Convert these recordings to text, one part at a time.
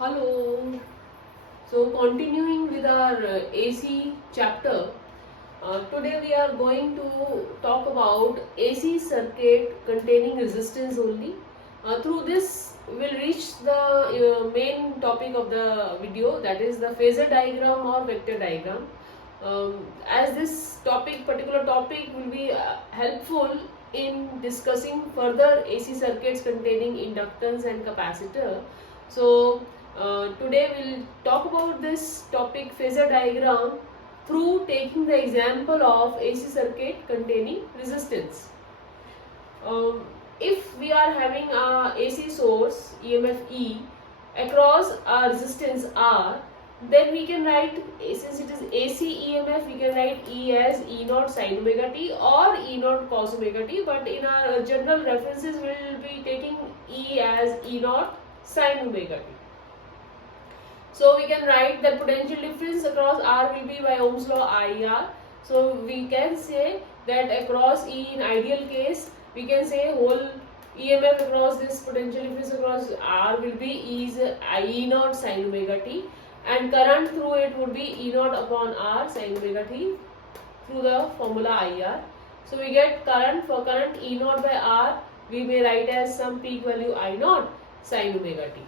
Hello. So continuing with our AC chapter, today we are going to talk about AC circuit containing resistance only. Through this we'll reach the main topic of the video, that is the phasor diagram or vector diagram. As this particular topic will be helpful in discussing further AC circuits containing inductance and capacitor. So today we'll talk about this topic phasor diagram through taking the example of AC circuit containing resistance. If we are having a AC source EMF E across a resistance R, then we can write, since it is AC EMF, we can write E as E naught sin omega t or E naught cos omega t, but in our general references we will be taking E as E naught sin omega t. So we can write that potential difference across R will be by Ohm's law IR. So we can say that across E, in ideal case, we can say whole EMF across this potential difference across R will be E naught sin omega t, and current through it would be E naught upon R sin omega t through the formula IR. So we get current, for current E naught by R we may write as some peak value I naught sin omega t.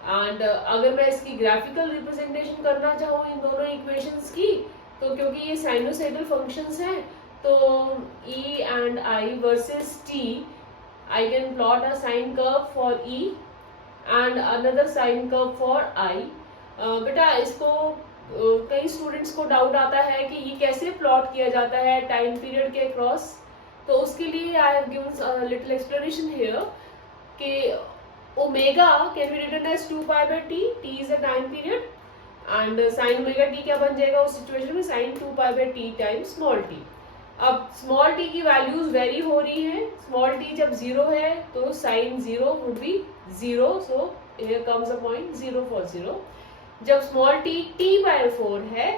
And अगर मैं इसकी graphical representation करना चाहूँ इन दोनों equations की, तो क्योंकि ये साइनोसॉइडल फंक्शंस हैं, तो E and I versus T, I can plot a sine curve for E and another sine curve for I. बेटा इसको कई स्टूडेंट्स को डाउट आता है कि ये कैसे प्लॉट किया जाता है टाइम पीरियड के अक्रॉस, तो उसके लिए I have given a little explanation here कि omega can be written as 2 pi by t, t is the time period, and sin omega t क्या बन जाएगा उस सिचुएशन में, sin 2 pi by t times small t. अब small t की values very हो रही हैं, small t जब 0 है तो sin 0 would be 0, so here comes a point 0 for 0. जब small t t by 4 है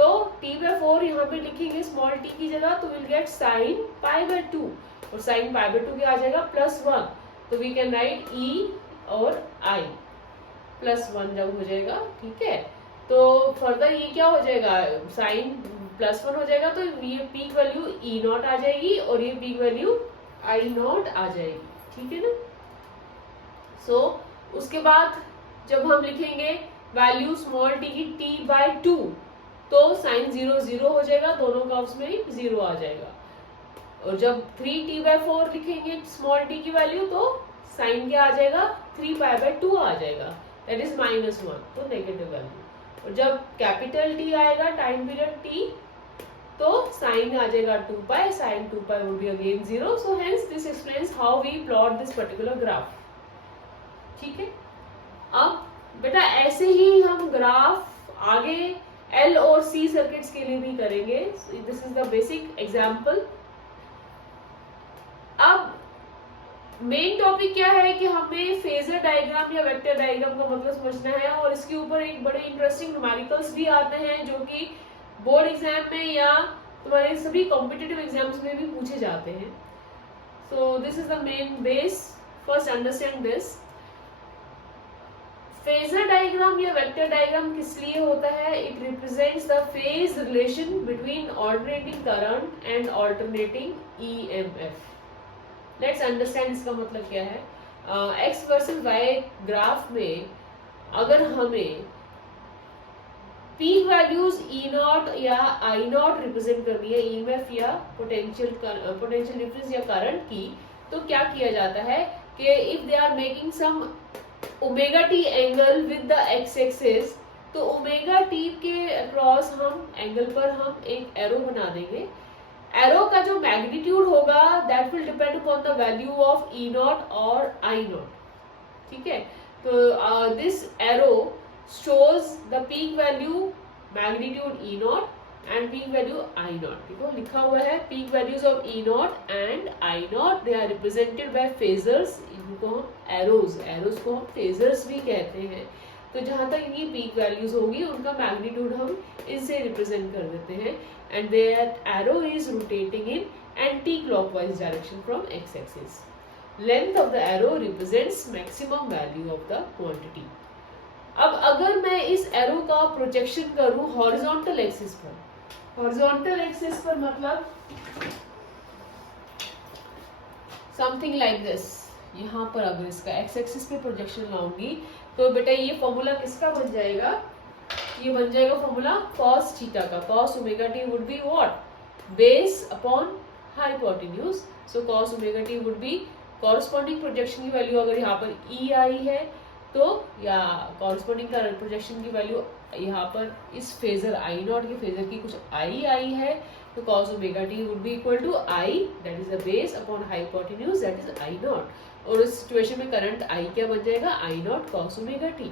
तो t by 4 यहाँ पे लिखेंगे small t की जगह, तो we'll get sin pi by 2, और sin pi by 2 क्या आ जाएगा +1, तो वी कैन राइट E और I +1 जब हो जाएगा, ठीक है. तो फर्दर ये क्या हो जाएगा, साइन +1 हो जाएगा, तो ये पीक वैल्यू E नॉट आ जाएगी और ये पीक वैल्यू I नॉट आ जाएगी, ठीक है ना. सो उसके बाद जब हम लिखेंगे वैल्यू स्मॉल t की t by 2, तो साइन 0 0 हो जाएगा, दोनों कर्व्स में 0 आ जाएगा. और जब 3t by 4 लिखेंगे स्मॉल t की वैल्यू, तो साइन क्या आ जाएगा 3 pi by 2 आ जाएगा, दैट इज -1, तो नेगेटिव वैल्यू. और जब कैपिटल T आएगा टाइम पीरियड t, तो साइन आ जाएगा 2 pi, sign 2 pi would be again 0. so hence this explains how we plot this particular graph. ठीक है. अब बेटा ऐसे ही हम ग्राफ आगे L और C सर्किट्स के लिए भी करेंगे. This is the basic example. अब मेन टॉपिक क्या है कि हमें फेजर डायग्राम या वेक्टर डायग्राम का मतलब समझना है, और इसके ऊपर एक बड़े इंटरेस्टिंग न्यूमेरिकल्स भी आते हैं जो कि बोर्ड एग्जाम में या तुम्हारे सभी कॉम्पिटिटिव एग्जाम्स में भी पूछे जाते हैं. So this is the main base. First understand this. Phasor diagram या वेक्टर डायग्राम किस लिए होता है, it represents the phase relation between alternating current and alternating EMF. Let's understand इसका मतलब क्या है. एक्स वर्सेस वाई ग्राफ में अगर हमें पीक वैल्यूज E नॉट या I नॉट रिप्रेजेंट करनी है EMF या पोटेंशियल डिफरेंस या करंट की, तो क्या किया जाता है कि if they are making some omega t angle with the X axis, तो ओमेगा टी के अक्रॉस हम एंगल पर हम एक एरो बना देंगे. एरो का जो मैग्नीट्यूड होगा that will depend upon the value of E naught और I नॉट, ठीक है. तो this arrow shows the peak value magnitude E naught and peak value I naught. देखो लिखा हुआ है peak values of E naught and I naught, they are represented by phasors. इनको हम एरोज को हम फेजर्स भी कहते हैं. तो जहां तक इनकी पीक वैल्यूज होगी उनका मैग्नीट्यूड हम इनसे रिप्रेजेंट कर देते हैं, and that arrow is rotating in anti-clockwise direction from x-axis. Length of the arrow represents maximum value of the quantity. अब अगर मैं इस एरो का प्रोजेक्शन करूं हॉरिजॉन्टल एक्सिस पर, हॉरिजॉन्टल एक्सिस पर मतलब समथिंग लाइक दिस, यहाँ पर अगर इसका एक्स एक्सिस पे प्रोजेक्शन लाऊंगी तो बेटा ये फॉर्मूला किसका बन जाएगा, ये बन जाएगा फॉर्मूला cos थीटा का। cos omega T would be what, base upon hypotenuse. So cos omega T would B corresponding projection की वैल्यू अगर यहाँ पर ई आई है तो, या कॉरस्पॉन्डिंग प्रोजेक्शन की वैल्यू यहाँ पर इस फेजर आई नॉट के फेजर की कुछ आई है तो cos omega T would be equal to I that is the base upon hypotenuse that is I naught. और इस सिचुएशन में करंट आई क्या बन जाएगा, I naught cos omega t.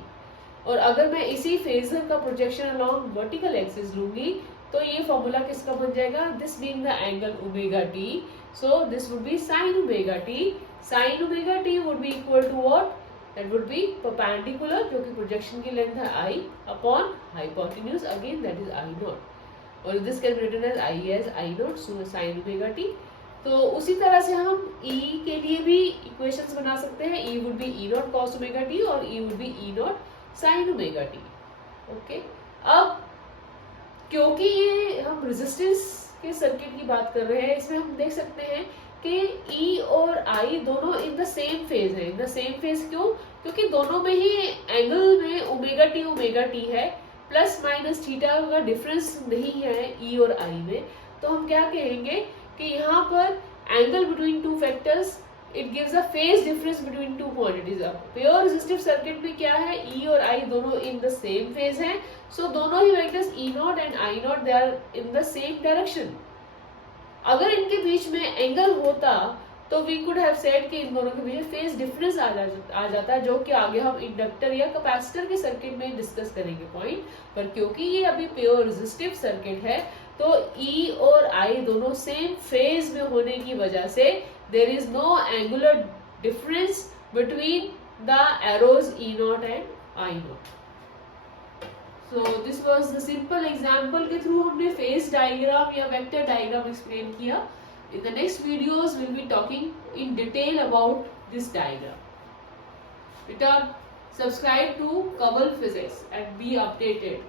और अगर मैं इसी फेजर का प्रोजेक्शन अलोंग वर्टिकल एक्सिस लूंगी तो ये फॉर्मूला किसका बन जाएगा, this being the angle omega T, so this would be sin omega T. sin omega T would be equal to what, that would be perpendicular, जो कि projection की length है I upon hypotenuse again that is I naught. और this can be written as I naught, so sin omega T. तो उसी तरह से हम E के लिए भी इक्वेशंस बना सकते हैं, E would be E naught cos omega t और E would be E naught sin omega t. Okay, अब क्योंकि ये हम रेजिस्टेंस के सर्किट की बात कर रहे हैं, इसमें हम देख सकते हैं कि E और I दोनों इन द सेम फेज है। इन द सेम फेज क्यों, क्योंकि दोनों में ही एंगल में ओमेगा टी है, प्लस माइनस थीटा का डिफरेंस नहीं है E और I में। तो हम क्या कहेंगे कि यहाँ पर angle between two factors it gives a phase difference between two quantities. Pure resistive circuit में क्या है, E और I दोनों इन द सेम फेज हैं, सो दोनों ही vectors E naught and I naught they are in the same direction. अगर इनके बीच में एंगल होता तो वी कुड हैव सेड कि इन दोनों के बीच फेज डिफरेंस आ जाता, जो कि आगे हम इंडक्टर या कैपेसिटर के सर्किट में डिस्कस करेंगे पॉइंट। पर क्योंकि ये अभी प्योर रेजिस्टिव सर्किट है तो E और I दोनों सेम फेज में होने की वजह से there is no angular difference between the arrows E naught and I naught. So this was the simple example के through हमने phase diagram या vector diagram explain किया. In the next videos we'll be talking in detail about this diagram. Return, subscribe to KanwalPhysics and be updated.